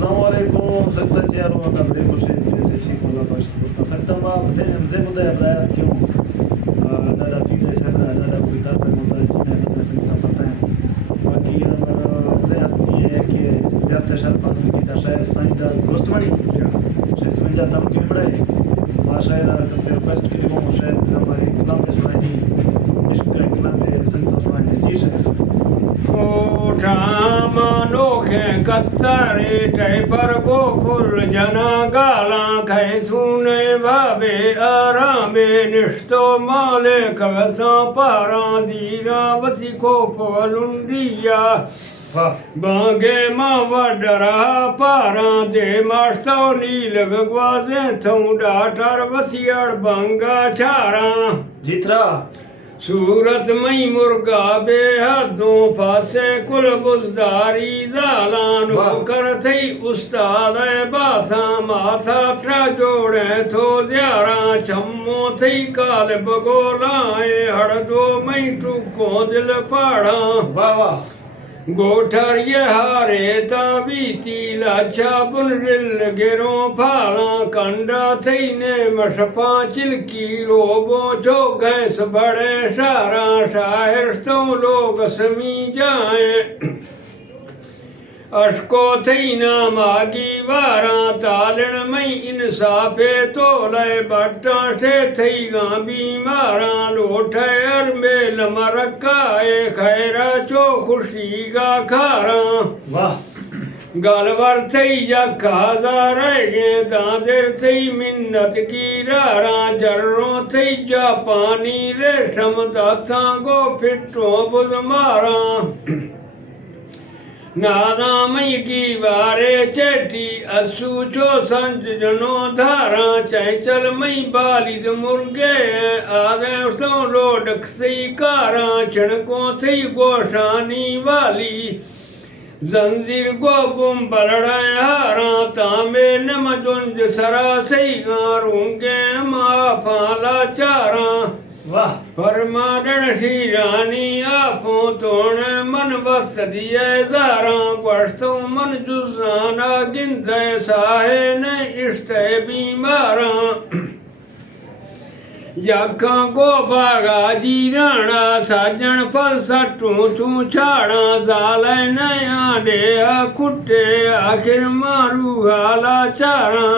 Assalamualaikum, सकता है यार वो कब देखो से धीरे से ठीक होला बाश तो सकता हूँ आप थे हमसे मुद्दा है बताया क्यों दादा फीस है छाना दादा कोई तार पर मुद्दा जिन्हें भी जैसे मुद्दा पता है बाकी हमारा से असली है कि ज़्यादा शर फासिल की का शायर साइंदा दोस्त बनी जैसे में जाता हूँ कि बड़ा मां शायर कस्ते रिक्वेस्ट के लिए वो शायर हमारे कलाम में सुनाई इश्क का कलाम में संगत सुनाई जी शायर नोखे कत्तरे टय पर गोफुल जना गाला खे सुने भावे आरामे निष्ठो माले कवसा पारा दीरा वसी को पलुंडिया बांगे मां वडरा पारा दे मास्तो नील गगवाजे थों डाटर वसियाड़ बंगा छारा जीतरा सूरत मई मुर्गा बेहदों फासे कुल बुजदारी जालान होकर थई उस्ताद बासा माथा त्रा जोड़े थो ज़्यारा छम्मो थई काल बगोलाए हड़ दो मई टुको दिल पाड़ा वाह वाह गोठर ये हारे ताबीती लाचा बुलरिल गिरो फाला कंडा थई ने मशफा चिलकी रोबो जो गैस बड़े सारा शायर तो लोग समी जाए अशको थई ना मागी वारा तालण मई इंसाफे तो लय बट्टा से थई गा बीमारा लोठ अरमेल मरकाए खैरा चो खुशी गा खारा वाह गलवर थई या खाजा रह गे दादर थई मिन्नत की रारा जर्रों थई जापानी रेशम दाथा गो फिटो बुज मारा नाना मई की बारे चेटी असू छो संज जनो धारा चैचल मई बालिद मुर्गे आगे सो लोड खसी कारा छिणको थी गोशानी वाली जंजीर गो बुम बलड़ा हारा तांबे नम जुंज सरा सही गारूंगे माँ फाला चारा वाह परमाडन शीरानी आपो तोड़ मन बस दिए जारा पढ़तो मन जुजाना गिंदे साहे ने इश्ते बीमारा यखा गो बागा जी राणा साजन फल सटू तू छाड़ा जाल नया डे खुटे आखिर मारू हाला चारा